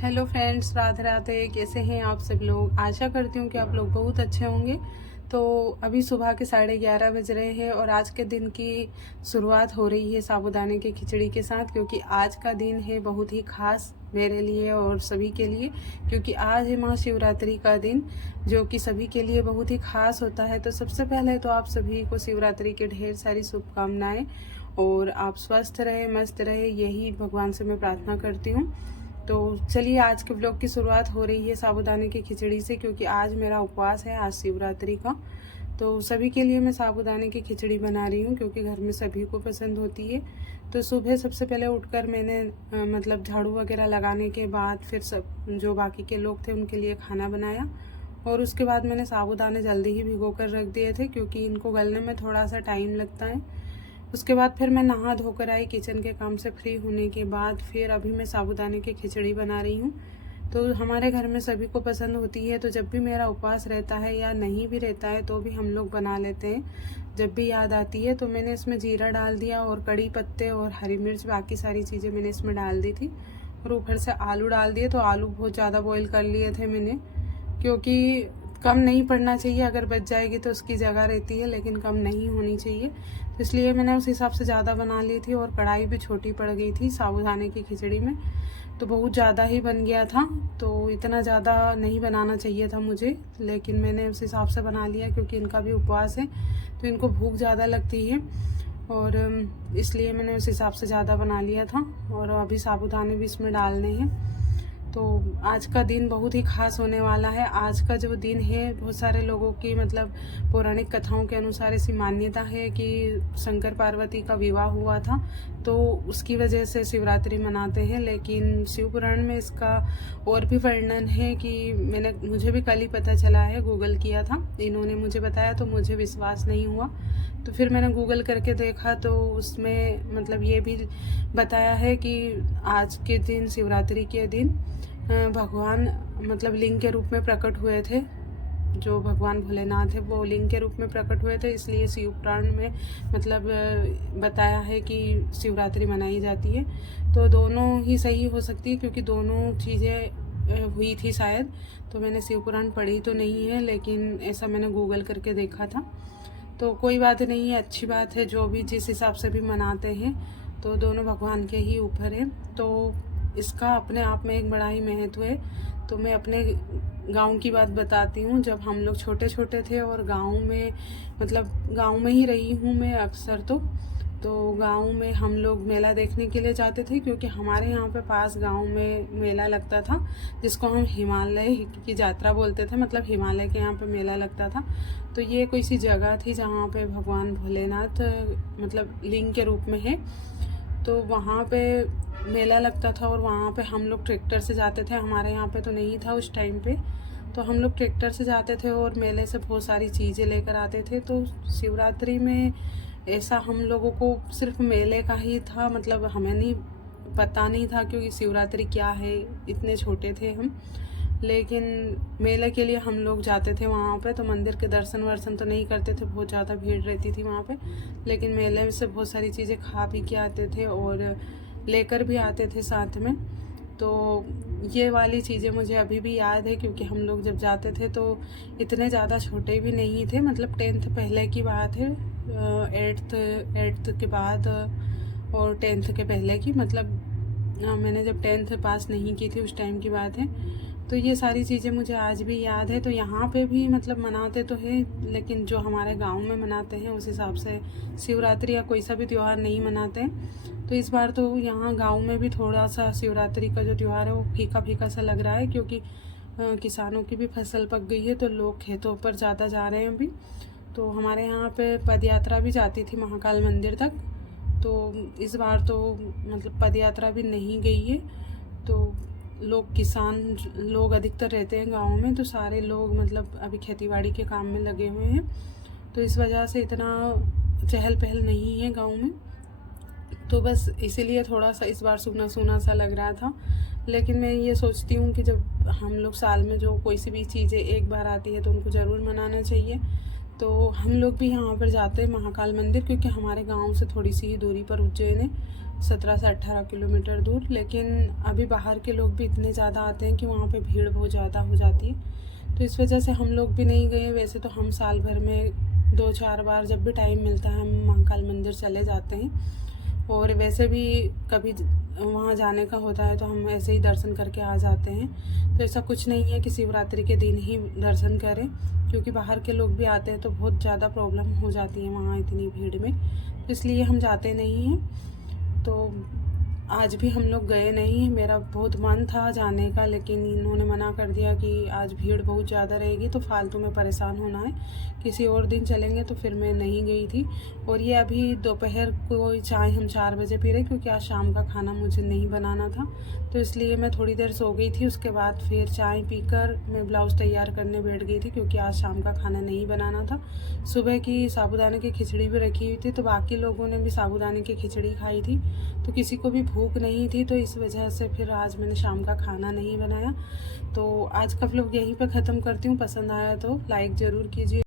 Hello friends, Radhe Radhe. कैसे हैं आप सब लोग? आशा करती हूँ कि आप लोग बहुत अच्छे होंगे। तो अभी सुबह के 11:30 बज रहे हैं और आज के दिन की शुरुआत हो रही है साबूदाने की खिचड़ी के साथ, क्योंकि आज का दिन है बहुत ही खास मेरे लिए और सभी के लिए, क्योंकि आज है महाशिवरात्रि का दिन, जो कि सभी के लिए बहुत ही खास होता है। तो सबसे पहले तो आप सभी को शिवरात्रि के ढेर सारी शुभकामनाएं और आप स्वस्थ रहे, मस्त रहे, यही भगवान से मैं प्रार्थना करती हूँ। तो चलिए, आज के ब्लॉग की शुरुआत हो रही है साबूदाने की खिचड़ी से, क्योंकि आज मेरा उपवास है, आज शिवरात्रि का। तो सभी के लिए मैं साबूदाने की खिचड़ी बना रही हूँ, क्योंकि घर में सभी को पसंद होती है। तो सुबह सबसे पहले उठकर मैंने मतलब झाड़ू वगैरह लगाने के बाद फिर सब जो बाकी के लोग थे उनके लिए खाना बनाया, और उसके बाद मैंने साबूदाने जल्दी ही भिगो कर रख दिए थे, क्योंकि इनको गलने में थोड़ा सा टाइम लगता है। उसके बाद फिर मैं नहा धोकर आई, किचन के काम से फ्री होने के बाद फिर अभी मैं साबूदाने की खिचड़ी बना रही हूँ। तो हमारे घर में सभी को पसंद होती है, तो जब भी मेरा उपवास रहता है या नहीं भी रहता है तो भी हम लोग बना लेते हैं जब भी याद आती है। तो मैंने इसमें जीरा डाल दिया और कड़ी पत्ते और हरी मिर्च, बाकी सारी चीज़ें मैंने इसमें डाल दी थी, और ऊपर से आलू डाल दिए। तो आलू बहुत ज़्यादा बॉईल कर लिए थे मैंने, क्योंकि कम नहीं पड़ना चाहिए, अगर बच जाएगी तो उसकी जगह रहती है, लेकिन कम नहीं होनी चाहिए। तो इसलिए मैंने उस हिसाब से ज़्यादा बना ली थी, और कढ़ाई भी छोटी पड़ गई थी साबूदाने की खिचड़ी में, तो बहुत ज़्यादा ही बन गया था। तो इतना ज़्यादा नहीं बनाना चाहिए था मुझे, लेकिन मैंने उस हिसाब से बना लिया, क्योंकि इनका भी उपवास है तो इनको भूख ज़्यादा लगती है, और इसलिए मैंने उस हिसाब से ज़्यादा बना लिया था। और अभी साबूदाने भी इसमें डालने हैं। तो आज का दिन बहुत ही खास होने वाला है। आज का जो दिन है, बहुत सारे लोगों की मतलब पौराणिक कथाओं के अनुसार ऐसी मान्यता है कि शंकर पार्वती का विवाह हुआ था, तो उसकी वजह से शिवरात्रि मनाते हैं। लेकिन शिव पुराण में इसका और भी वर्णन है कि मुझे भी कल ही पता चला है, गूगल किया था, इन्होंने मुझे बताया, तो मुझे विश्वास नहीं हुआ। तो फिर मैंने गूगल करके देखा, तो उसमें मतलब ये भी बताया है कि आज के दिन, शिवरात्रि के दिन, भगवान मतलब लिंग के रूप में प्रकट हुए थे। जो भगवान भोलेनाथ है वो लिंग के रूप में प्रकट हुए थे, इसलिए शिव पुराण में मतलब बताया है कि शिवरात्रि मनाई जाती है। तो दोनों ही सही हो सकती है, क्योंकि दोनों चीज़ें हुई थी शायद। तो मैंने शिव पुराण पढ़ी तो नहीं है, लेकिन ऐसा मैंने गूगल करके देखा था। तो कोई बात नहीं है, अच्छी बात है, जो भी जिस हिसाब से भी मनाते हैं, तो दोनों भगवान के ही ऊपर है। तो इसका अपने आप में एक बड़ा ही महत्व है। तो मैं अपने गांव की बात बताती हूँ। जब हम लोग छोटे छोटे थे और गांव में मतलब गांव में ही रही हूँ मैं अक्सर, तो गांव में हम लोग मेला देखने के लिए जाते थे, क्योंकि हमारे यहाँ पे पास गांव में मेला लगता था, जिसको हम हिमालय की यात्रा बोलते थे। मतलब हिमालय के यहाँ पे मेला लगता था। तो ये कोई सी जगह थी जहाँ पे भगवान भोलेनाथ मतलब लिंग के रूप में है, तो वहाँ पे मेला लगता था, और वहाँ पे हम लोग ट्रैक्टर से जाते थे। हमारे यहाँ पे तो नहीं था उस टाइम पे, तो हम लोग ट्रैक्टर से जाते थे और मेले से बहुत सारी चीज़ें लेकर आते थे। तो शिवरात्रि में ऐसा हम लोगों को सिर्फ मेले का ही था, मतलब हमें नहीं पता नहीं था, क्योंकि शिवरात्रि क्या है, इतने छोटे थे हम। लेकिन मेले के लिए हम लोग जाते थे वहाँ पे। तो मंदिर के दर्शन वर्शन तो नहीं करते थे, बहुत ज़्यादा भीड़ रहती थी वहाँ पे, लेकिन मेले से बहुत सारी चीज़ें खा पी के आते थे और लेकर भी आते थे साथ में। तो ये वाली चीज़ें मुझे अभी भी याद है, क्योंकि हम लोग जब जाते थे तो इतने ज़्यादा छोटे भी नहीं थे, मतलब 10th पहले की बात है, 8th के बाद और 10th के पहले की, मतलब मैंने जब 10th पास नहीं की थी उस टाइम की बात है। तो ये सारी चीज़ें मुझे आज भी याद है। तो यहाँ पे भी मतलब मनाते तो हैं, लेकिन जो हमारे गांव में मनाते हैं उस हिसाब से शिवरात्रि या कोई सा भी त्यौहार नहीं मनाते हैं। तो इस बार तो यहाँ गांव में भी थोड़ा सा शिवरात्रि का जो त्यौहार है वो फीका फीका सा लग रहा है, क्योंकि किसानों की भी फसल पक गई है, तो लोग खेतों पर ज़्यादा जा रहे हैं अभी। तो हमारे यहाँ पे पद यात्रा भी जाती थी महाकाल मंदिर तक, तो इस बार तो मतलब पद यात्रा भी नहीं गई है। तो किसान लोग अधिकतर रहते हैं गाँव में, तो सारे लोग मतलब अभी खेतीबाड़ी के काम में लगे हुए हैं, तो इस वजह से इतना चहल पहल नहीं है गाँव में। तो बस इसीलिए थोड़ा सा इस बार सूना सूना सा लग रहा था। लेकिन मैं ये सोचती हूँ कि जब हम लोग साल में जो कोई सी भी चीज़ें एक बार आती है तो उनको ज़रूर मनाना चाहिए। तो हम लोग भी यहाँ पर जाते हैं महाकाल मंदिर, क्योंकि हमारे गांव से थोड़ी सी ही दूरी पर उज्जैन है। 17 से 18 किलोमीटर दूर। लेकिन अभी बाहर के लोग भी इतने ज़्यादा आते हैं कि वहाँ पे भीड़ बहुत ज़्यादा हो जाती है, तो इस वजह से हम लोग भी नहीं गए। वैसे तो हम साल भर में 2-4 बार जब भी टाइम मिलता है हम महाकाल मंदिर चले जाते हैं, और वैसे भी कभी वहाँ जाने का होता है तो हम ऐसे ही दर्शन करके आ जाते हैं। तो ऐसा कुछ नहीं है कि शिवरात्रि के दिन ही दर्शन करें, क्योंकि बाहर के लोग भी आते हैं तो बहुत ज़्यादा प्रॉब्लम हो जाती है वहाँ इतनी भीड़ में, तो इसलिए हम जाते नहीं हैं। तो आज भी हम लोग गए नहीं। मेरा बहुत मन था जाने का, लेकिन इन्होंने मना कर दिया कि आज भीड़ बहुत ज़्यादा रहेगी तो फालतू में परेशान होना है, किसी और दिन चलेंगे। तो फिर मैं नहीं गई थी। और ये अभी दोपहर को चाय हम 4 बजे पी रहे, क्योंकि आज शाम का खाना मुझे नहीं बनाना था, तो इसलिए मैं थोड़ी देर सो गई थी। उसके बाद फिर चाय पीकर मैं ब्लाउज़ तैयार करने बैठ गई थी, क्योंकि आज शाम का खाना नहीं बनाना था। सुबह की साबूदाने की खिचड़ी भी रखी हुई थी, तो बाकी लोगों ने भी साबूदाने की खिचड़ी खाई थी, तो किसी को भी भूख नहीं थी, तो इस वजह से फिर आज मैंने शाम का खाना नहीं बनाया। तो आज का व्लॉग यहीं पे ख़त्म करती हूँ। पसंद आया तो लाइक ज़रूर कीजिए।